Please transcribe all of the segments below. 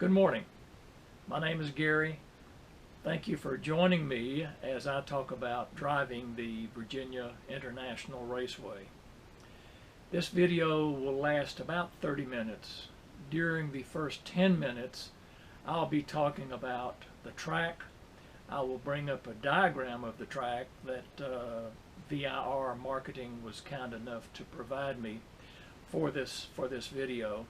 Good morning. My name is Gary. Thank you for joining me as I talk about driving the Virginia International Raceway. This video will last about 30 minutes. During the first 10 minutes, I'll be talking about the track. I will bring up a diagram of the track that VIR Marketing was kind enough to provide me for this video,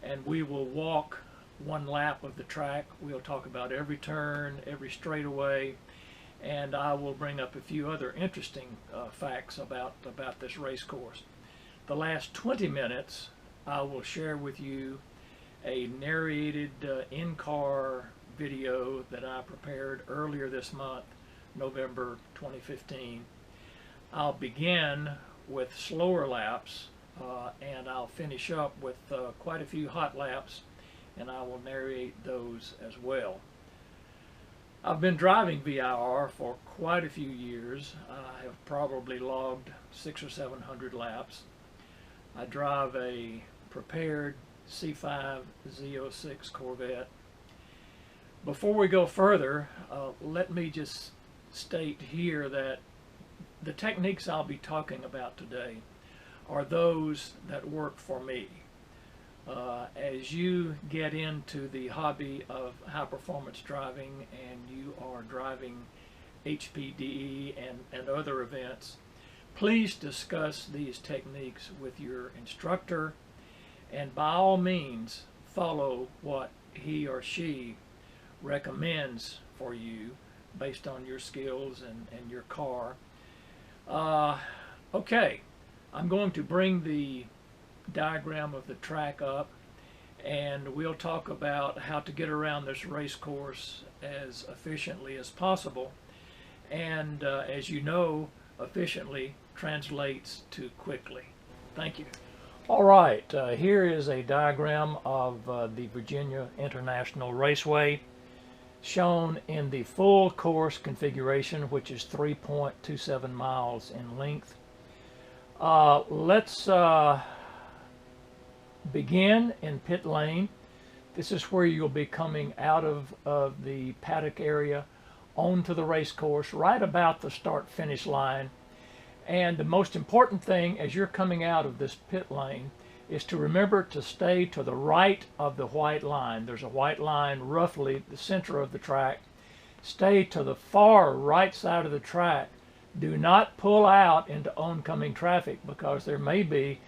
and we will walk one lap of the track. We'll talk about every turn, every straightaway, and I will bring up a few other interesting facts about this race course. The last 20 minutes I will share with you a narrated in-car video that I prepared earlier this month, November 2015. I'll begin with slower laps and I'll finish up with quite a few hot laps, and I will narrate those as well. I've been driving VIR for quite a few years. I have probably logged 600 or 700 laps. I drive a prepared C5 Z06 Corvette. Before we go further, let me just state here that the techniques I'll be talking about today are those that work for me. As you get into the hobby of high-performance driving and you are driving HPDE and other events, please discuss these techniques with your instructor, and by all means follow what he or she recommends for you based on your skills and your car. Okay, I'm going to bring the diagram of the track up, and we'll talk about how to get around this race course as efficiently as possible. And as you know, efficiently translates to quickly. Thank you. All right, here is a diagram of the Virginia International Raceway shown in the full course configuration, which is 3.27 miles in length. Let's begin in pit lane. This is where you'll be coming out of the paddock area onto the race course, right about the start-finish line. And the most important thing as you're coming out of this pit lane is to remember to stay to the right of the white line. There's a white line roughly the center of the track. Stay to the far right side of the track. Do not pull out into oncoming traffic, because there may be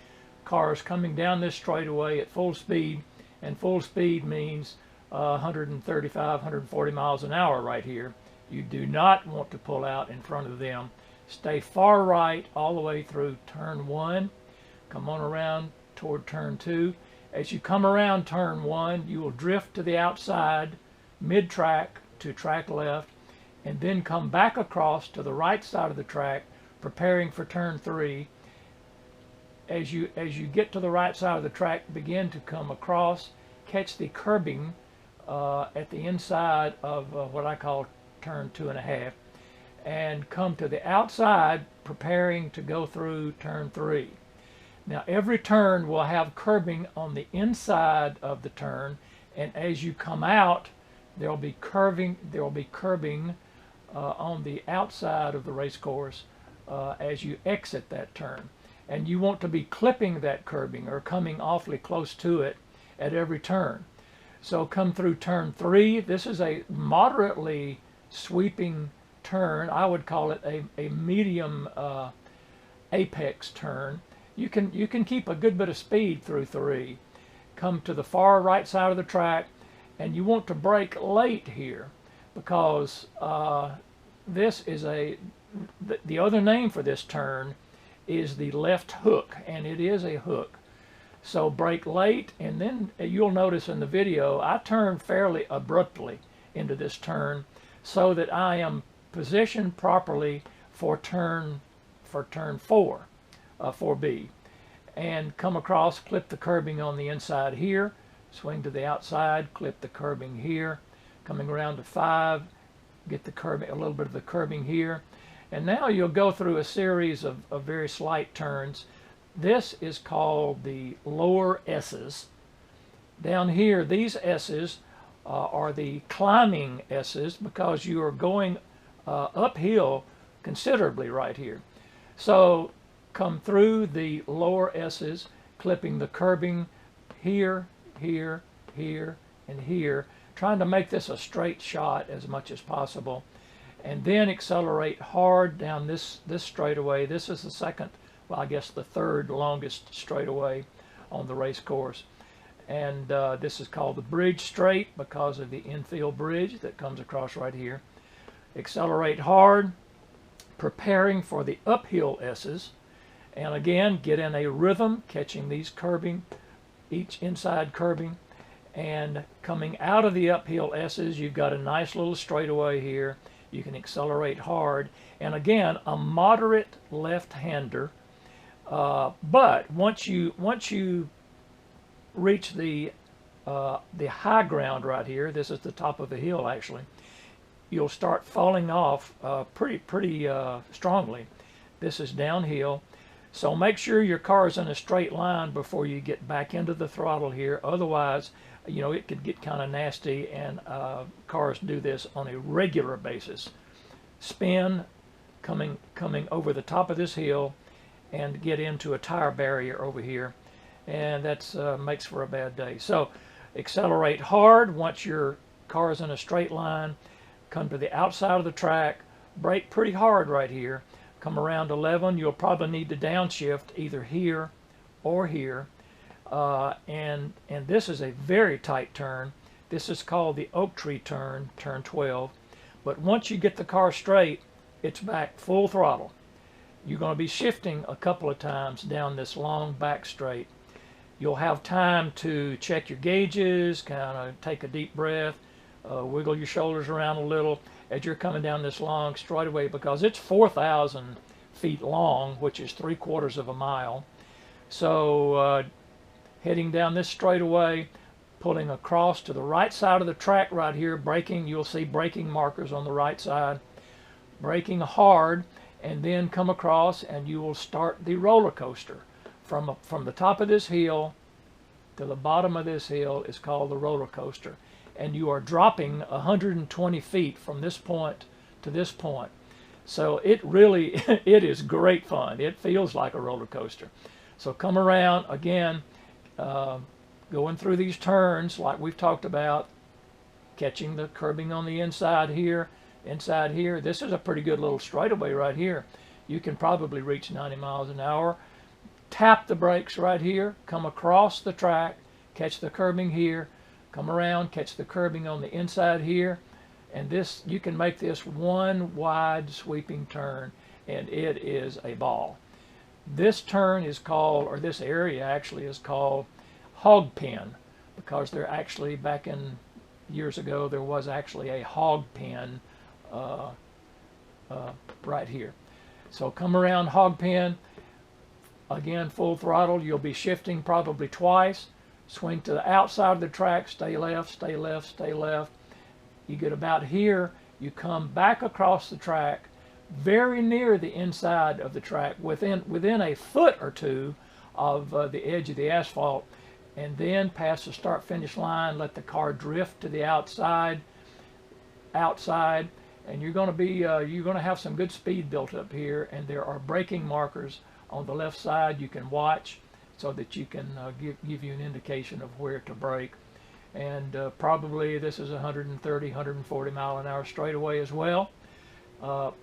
cars coming down this straightaway at full speed, and full speed means 135, 140 miles an hour right here. You do not want to pull out in front of them. Stay far right all the way through turn 1. Come on around toward turn 2. As you come around turn 1, you will drift to the outside mid-track to track left, and then come back across to the right side of the track, preparing for turn 3. As you get to the right side of the track, begin to come across, catch the curbing at the inside of what I call turn 2.5, and come to the outside, preparing to go through turn 3. Now every turn will have curbing on the inside of the turn, and as you come out, there will be curbing on the outside of the race course as you exit that turn. And you want to be clipping that curbing or coming awfully close to it at every turn. So come through turn 3. This is a moderately sweeping turn. I would call it a medium apex turn. You can keep a good bit of speed through 3. Come to the far right side of the track, and you want to brake late here, because this is the other name for this turn is the left hook, and it is a hook. So brake late, and then you'll notice in the video I turn fairly abruptly into this turn so that I am positioned properly for turn 4, 4B, and come across, clip the curbing on the inside here, swing to the outside, clip the curbing here, coming around to 5, get the curbing, a little bit of the curbing here. And now you'll go through a series of very slight turns. This is called the lower S's. Down here, these S's are the climbing S's, because you are going uphill considerably right here. So come through the lower S's, clipping the curbing here, here, here, and here, trying to make this a straight shot as much as possible, and then accelerate hard down this straightaway. This is the second, well, I guess the third longest straightaway on the race course. And this is called the bridge straight because of the infield bridge that comes across right here. Accelerate hard, preparing for the uphill S's, and again get in a rhythm, catching these curbing, each inside curbing, and coming out of the uphill S's, you've got a nice little straightaway here. You can accelerate hard, and again a moderate left-hander, but once you reach the high ground right here, this is the top of the hill actually, you'll start falling off pretty strongly. This is downhill, so make sure your car is in a straight line before you get back into the throttle here. Otherwise, you know, it could get kind of nasty, and cars do this on a regular basis. Spin, coming over the top of this hill, and get into a tire barrier over here, and that's makes for a bad day. So accelerate hard once your car is in a straight line. Come to the outside of the track, brake pretty hard right here. Come around 11, you'll probably need to downshift either here or here. And this is a very tight turn. This is called the oak tree turn, turn 12. But once you get the car straight, it's back full throttle. You're going to be shifting a couple of times down this long back straight. You'll have time to check your gauges, kind of take a deep breath, wiggle your shoulders around a little as you're coming down this long straightaway, because it's 4,000 feet long, which is 3/4 of a mile. So heading down this straightaway, pulling across to the right side of the track right here, braking, you'll see braking markers on the right side, braking hard, and then come across and you will start the roller coaster. From the top of this hill to the bottom of this hill is called the roller coaster. And you are dropping 120 feet from this point to this point. So it really, it is great fun. It feels like a roller coaster. So come around again, going through these turns like we've talked about, catching the curbing on the inside here. This is a pretty good little straightaway right here. You can probably reach 90 miles an hour. Tap the brakes right here, come across the track, catch the curbing here, come around, catch the curbing on the inside here, and this, you can make this one wide sweeping turn, and it is a ball. This turn is called, or this area actually is called hog pen, because there actually, back in years ago, there was actually a hog pen right here. So come around hog pen, again full throttle. You'll be shifting probably twice. Swing to the outside of the track, stay left, stay left, stay left. You get about here, you come back across the track, very near the inside of the track, within a foot or two of the edge of the asphalt, and then pass the start-finish line, let the car drift to the outside, and you're going to be you're going to have some good speed built up here, and there are braking markers on the left side you can watch, so that you can give you an indication of where to brake. And probably this is 130, 140 mile an hour straightaway as well.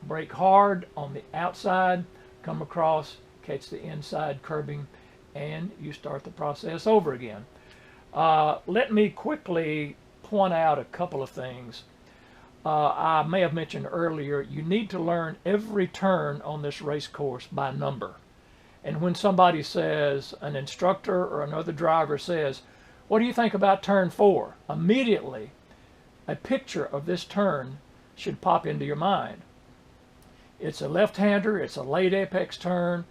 Brake hard on the outside, come across, catch the inside curbing, and you start the process over again. Let me quickly point out a couple of things. I may have mentioned earlier, you need to learn every turn on this race course by number. And when somebody says, an instructor or another driver says, what do you think about turn 4? Immediately, a picture of this turn should pop into your mind. It's a left-hander, it's a late apex turn,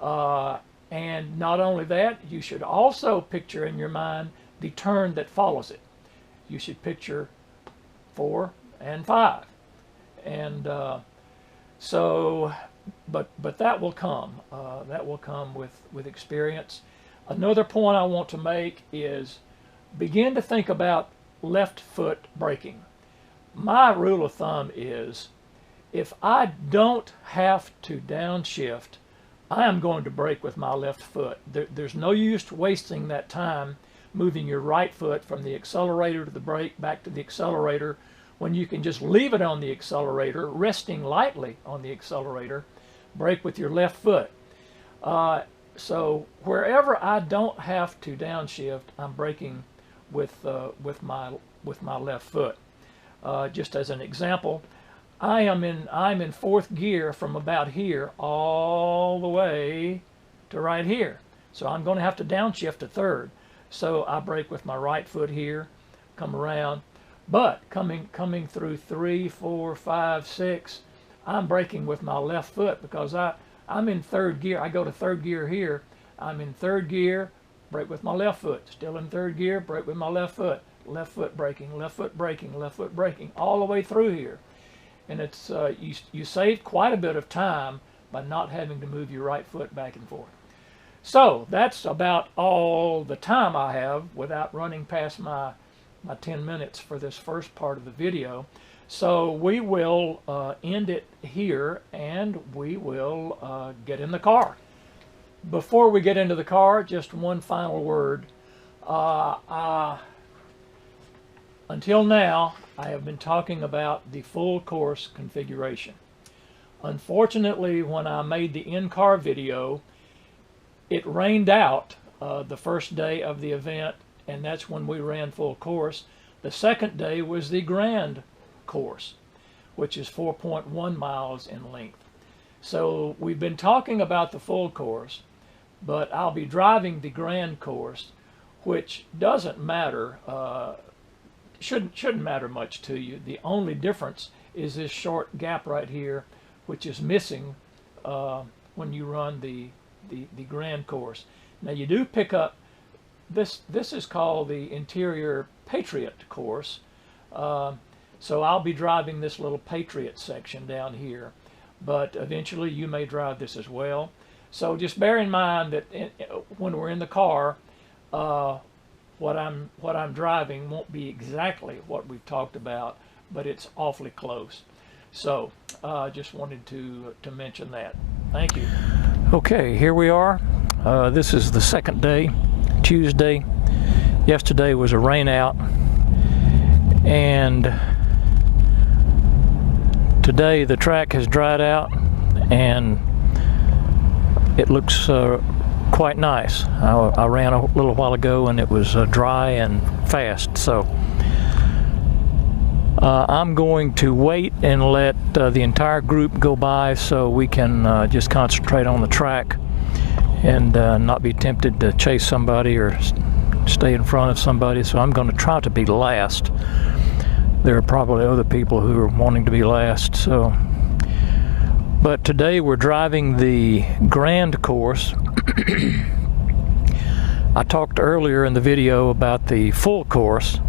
and not only that, you should also picture in your mind the turn that follows it. You should picture 4 and 5. And but that will come. That will come with experience. Another point I want to make is begin to think about left foot braking. My rule of thumb is if I don't have to downshift, I am going to brake with my left foot. There's no use wasting that time moving your right foot from the accelerator to the brake back to the accelerator when you can just leave it on the accelerator, resting lightly on the accelerator, brake with your left foot. So wherever I don't have to downshift, I'm braking with my left foot. Just as an example, I'm in fourth gear from about here all the way to right here. So I'm going to have to downshift to third. So I brake with my right foot here, come around, but coming through 3, 4, 5, 6, I'm braking with my left foot because I'm in third gear. I go to third gear here. I'm in third gear, brake with my left foot. Still in third gear, brake with my left foot. Left foot braking, left foot braking, left foot braking, all the way through here. And it's you save quite a bit of time by not having to move your right foot back and forth. So that's about all the time I have without running past my 10 minutes for this first part of the video. So we will end it here, and we will get in the car. Before we get into the car, just one final word. Until now, I have been talking about the full course configuration. Unfortunately, when I made the in-car video, it rained out the first day of the event, and that's when we ran full course. The second day was the grand course, which is 4.1 miles in length. So we've been talking about the full course, but I'll be driving the grand course, which doesn't matter, shouldn't matter much to you. The only difference is this short gap right here, which is missing when you run the grand course. Now you do pick up this is called the Interior Patriot course. So I'll be driving this little Patriot section down here, but eventually you may drive this as well. So just bear in mind that when we're in the car, what I'm driving won't be exactly what we've talked about, but it's awfully close. So just wanted to mention that. Thank you. Okay, here we are. This is the second day, Tuesday. Yesterday was a rain out, and today the track has dried out and it looks quite nice. I ran a little while ago and it was dry and fast, so I'm going to wait and let the entire group go by so we can just concentrate on the track and not be tempted to chase somebody or stay in front of somebody. So I'm going to try to be last. There are probably other people who are wanting to be last. So, but today we're driving the grand course. I talked earlier in the video about the full course,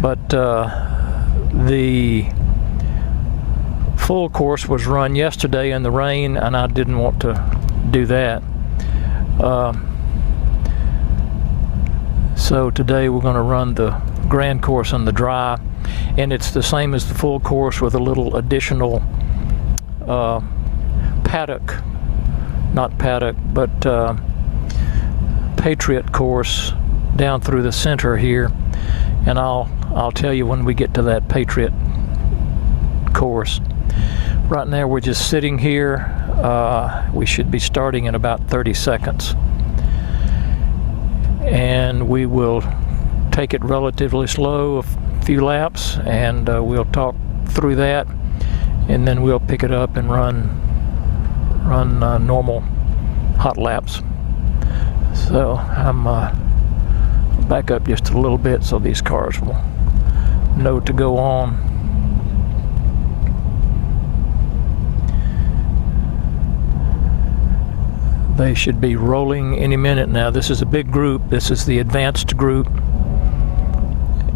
but the full course was run yesterday in the rain, and I didn't want to do that. So today we're going to run the grand course on the dry, and it's the same as the full course with a little additional Patriot course down through the center here, and I'll tell you when we get to that Patriot course. Right now we're just sitting here. We should be starting in about 30 seconds, and we will take it relatively slow, a few laps, and we'll talk through that, and then we'll pick it up and run normal hot laps. So I'm back up just a little bit so these cars will know to go on. They should be rolling any minute now. This is a big group. This is the advanced group,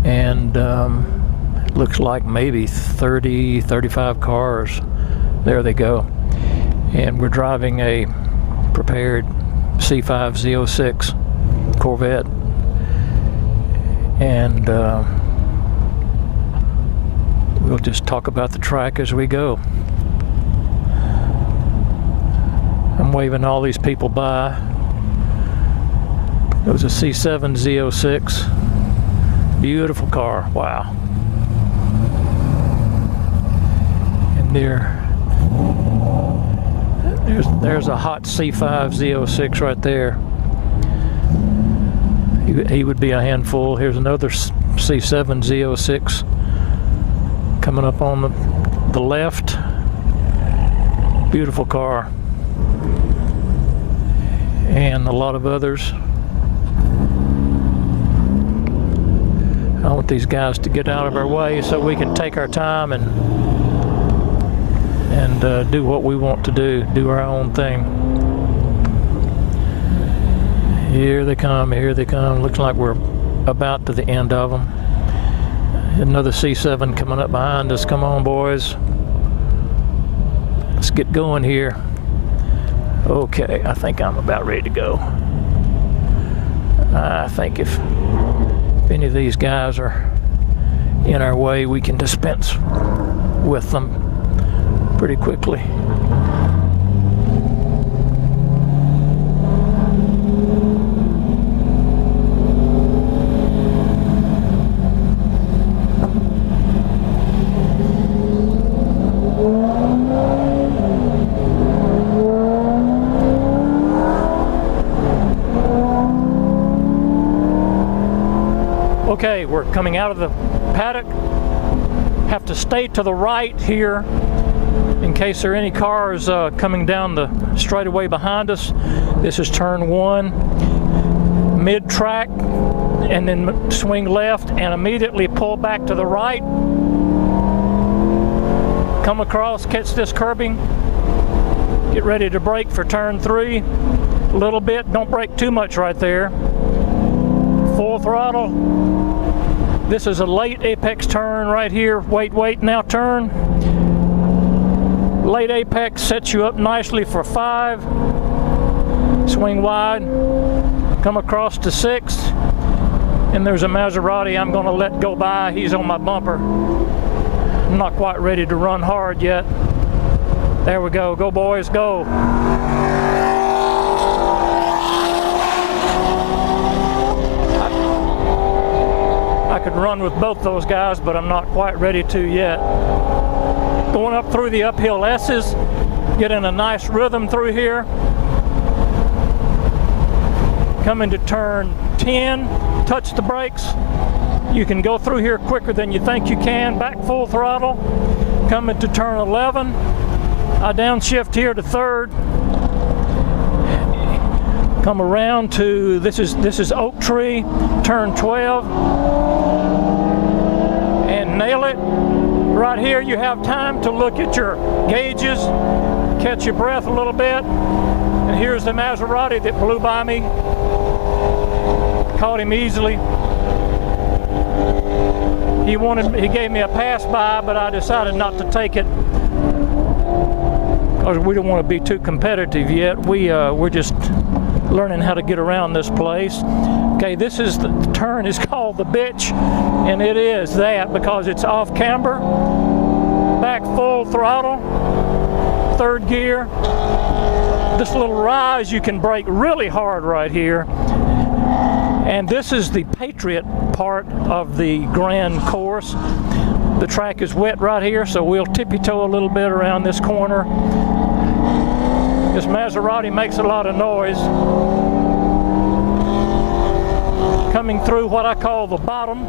and it looks like maybe 35 cars. There they go. And we're driving a prepared C5 Z06 Corvette, and we'll just talk about the track as we go. I'm waving all these people by. It was a C7 Z06. Beautiful car, wow. And there's a hot C5 Z06 right there. He would be a handful. Here's another C7 Z06 coming up on the left. Beautiful car. And a lot of others. I want these guys to get out of our way so we can take our time and do what we want to do our own thing. Here they come, here they come. Looks like we're about to the end of them. Another C7 coming up behind us. Come on, boys. Let's get going here. Okay, I think I'm about ready to go. I think if any of these guys are in our way, we can dispense with them pretty quickly. Okay, we're coming out of the paddock. Have to stay to the right here in case there are any cars coming down the straightaway behind us. This is turn 1, mid-track, and then swing left and immediately pull back to the right. Come across, catch this curbing. Get ready to brake for turn 3. A little bit, don't brake too much right there. Full throttle. This is a late apex turn right here. Wait, now turn. Late apex sets you up nicely for 5. Swing wide. Come across to 6. And there's a Maserati I'm going to let go by. He's on my bumper. I'm not quite ready to run hard yet. There we go. Go, boys, go. I could run with both those guys, but I'm not quite ready to yet. Going up through the uphill S's, getting a nice rhythm through here. Coming to turn 10, touch the brakes. You can go through here quicker than you think you can. Back full throttle. Coming to turn 11. I downshift here to 3rd. Come around to, this is Oak Tree, turn 12. And nail it. Right here you have time to look at your gauges, catch your breath a little bit. And here's the Maserati that blew by me. Caught him easily. He gave me a pass by, but I decided not to take it because we don't want to be too competitive yet. We're just learning how to get around this place. Okay, this is the turn is called the bitch, and it is that because it's off camber. Back full throttle, 3rd gear. This little rise, you can brake really hard right here. And this is the Patriot part of the grand course. The track is wet right here, so we'll tippy-toe a little bit around this corner. This Maserati makes a lot of noise. Coming through what I call the bottom.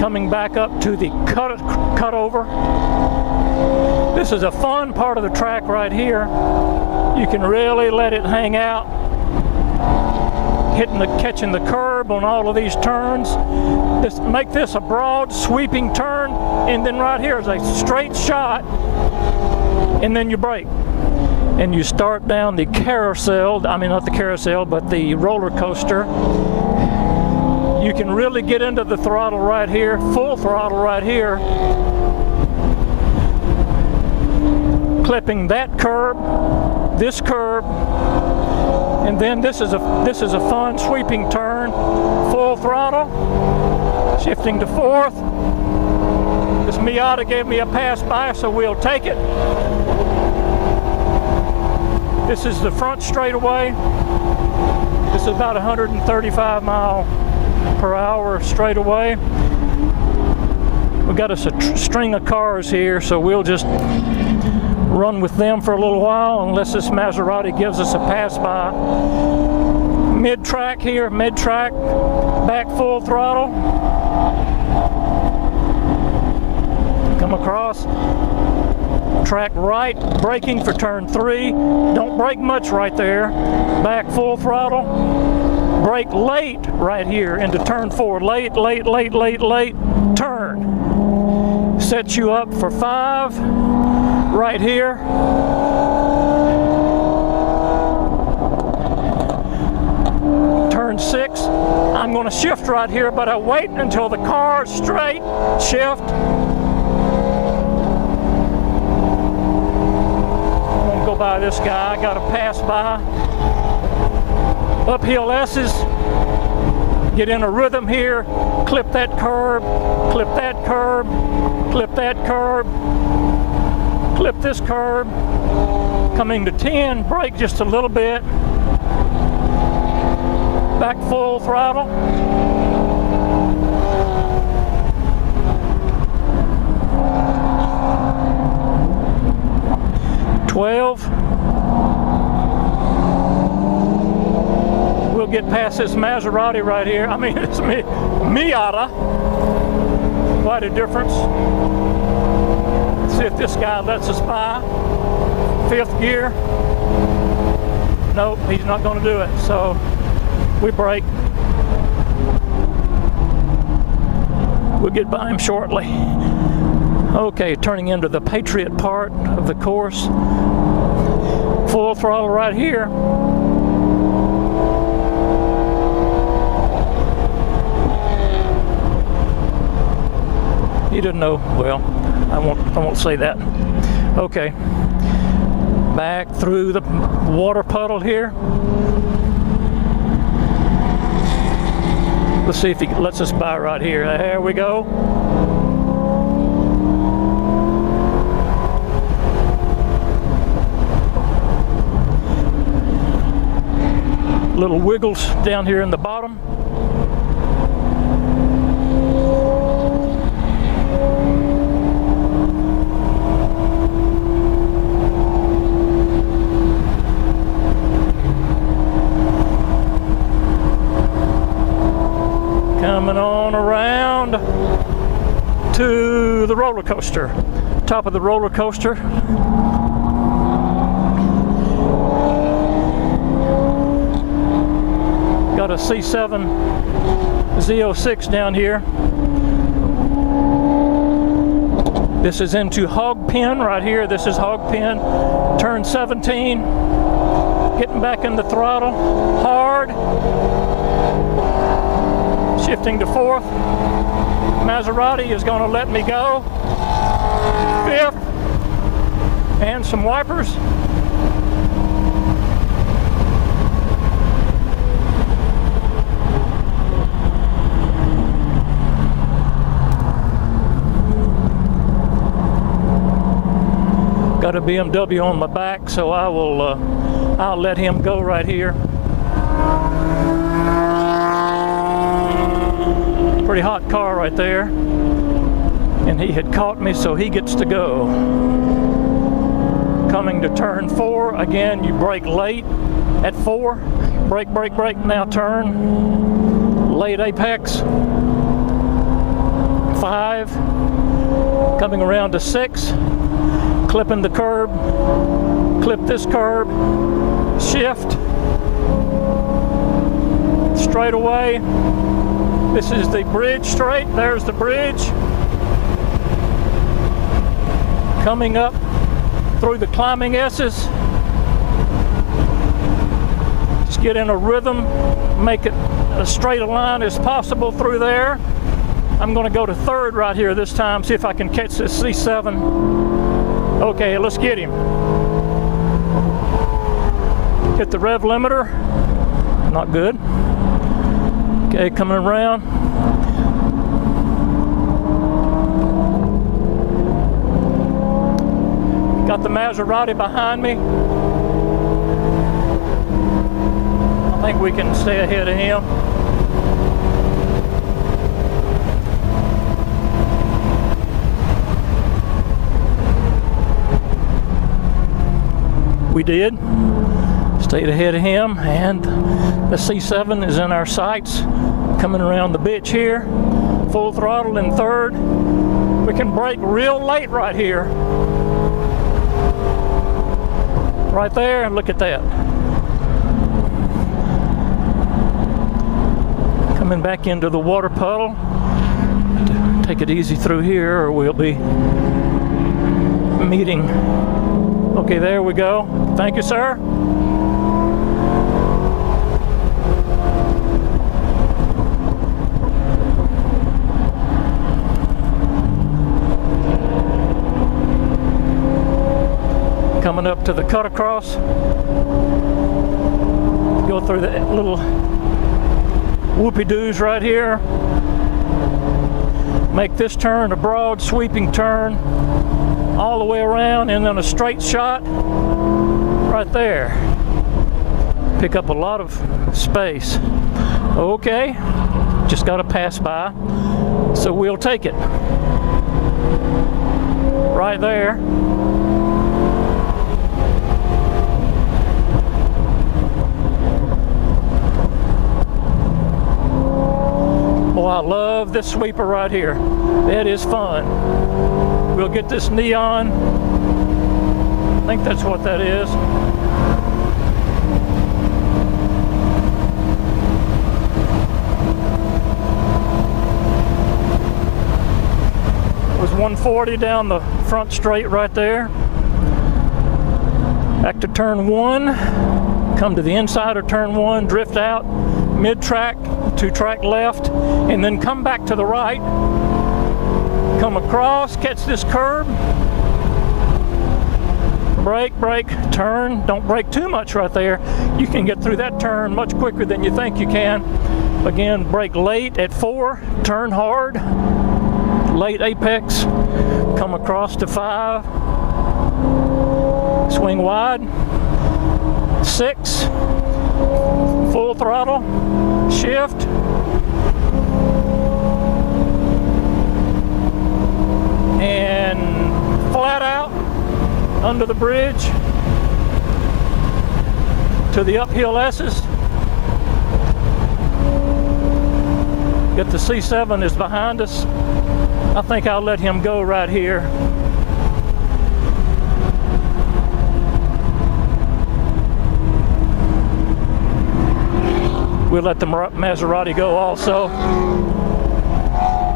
Coming back up to the cutover. This is a fun part of the track right here. You can really let it hang out. Catching the curb on all of these turns. Make this a broad sweeping turn, and then right here is a straight shot, and then you brake. And you start down the carousel, I mean not the carousel, but the roller coaster. You can really get into the throttle right here, full throttle right here. Clipping that curb, this curb, And then this is a fun sweeping turn, full throttle, shifting to fourth. This Miata gave me a pass by, so we'll take it. This is the front straightaway. This is about 135 mile per hour straightaway. We've got us a string of cars here, so we'll just run with them for a little while unless this Maserati gives us a pass by. Mid-track here, mid-track, back full throttle. Come across, track right, braking for turn 3. Don't brake much right there. Back full throttle. Brake late right here into turn 4. Late, late, late, late, late. Turn. Sets you up for 5 right here. Turn 6. I'm going to shift right here, but I wait until the car's straight. Shift. By this guy, I got to pass by. Uphill S's, get in a rhythm here, clip that curb, clip that curb, clip that curb, clip this curb, coming to 10, brake just a little bit, back full throttle. 12. We'll get past this Maserati right here. I mean, it's Miata. Quite a difference. Let's see if this guy lets us by. 5th gear. Nope, he's not going to do it. So we brake. We'll get by him shortly. Okay, turning into the Patriot part of the course. Full throttle right here. He didn't know. Well, I won't say that. Okay. Back through the water puddle here. Let's see if he lets us by right here. There we go. Little wiggles down here in the bottom. Coming on around to the roller coaster, top of the roller coaster. Got a C7 Z06 down here. This is into hog pen right here. This is hog pen. Turn 17. Getting back in the throttle. Hard. Shifting to 4th. Maserati is going to let me go. 5th. And some wipers. Got a BMW on my back, so I'll let him go right here. Pretty hot car right there. And he had caught me, so he gets to go. Coming to turn 4, again, you brake late at 4. Brake, brake, brake, now turn. Late apex. 5. Coming around to 6. Clipping the curb, clip this curb, shift, straight away. This is the bridge straight, there's the bridge. Coming up through the climbing S's. Just get in a rhythm, make it as straight a line as possible through there. I'm going to go to 3rd right here this time, see if I can catch this C7. Okay, let's get him. Hit the rev limiter. Not good. Okay, coming around. Got the Maserati behind me. I think we can stay ahead of him. We did. Stayed ahead of him, and the C7 is in our sights. Coming around the bitch here. Full throttle in third. We can brake real late right here. Right there, look at that. Coming back into the water puddle. Take it easy through here or we'll be meeting. Okay, there we go. Thank you, sir. Coming up to the cut across. Go through the little whoopie-doos right here. Make this turn a broad sweeping turn all the way around, and then a straight shot right there. Pick up a lot of space. Okay, just got to pass by, so we'll take it. Right there. Boy, I love this sweeper right here. That is fun. We'll get this neon. I think that's what that is. It was 140 down the front straight right there. Back to turn one. Come to the inside of turn one, drift out, mid-track, two-track left, and then come back to the right. Come across, catch this curb. Brake, brake, turn. Don't brake too much right there. You can get through that turn much quicker than you think you can. Again, brake late at 4, turn hard. Late apex, come across to 5. Swing wide. 6. Full throttle. Shift. And flat out under the bridge to the uphill S's. Get the C7 is behind us. I think I'll let him go right here. We'll let the Maserati go also.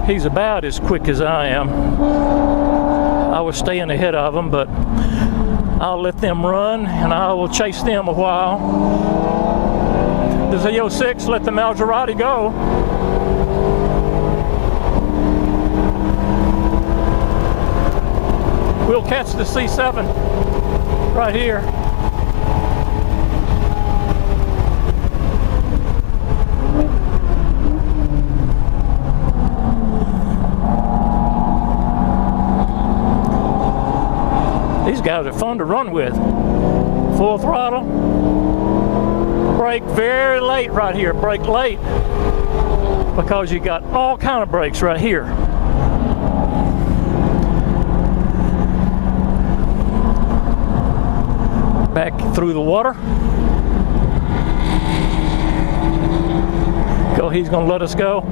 He's about as quick as I am. I was staying ahead of them, but I'll let them run and I will chase them a while. The Z06 let the Maserati go. We'll catch the C7 right here. These guys are fun to run with. Full throttle. Brake very late right here. Brake late because you got all kind of brakes right here. Back through the water. Go, he's gonna let us go.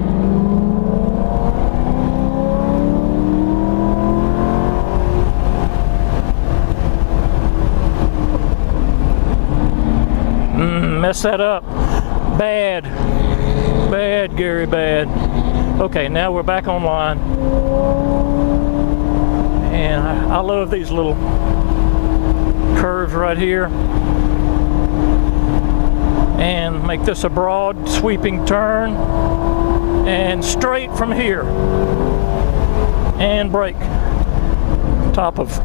Mess that up. Bad. Bad, Gary, bad. Okay, now we're back online. And I love these little curves right here. And make this a broad sweeping turn. And straight from here. And brake. Top of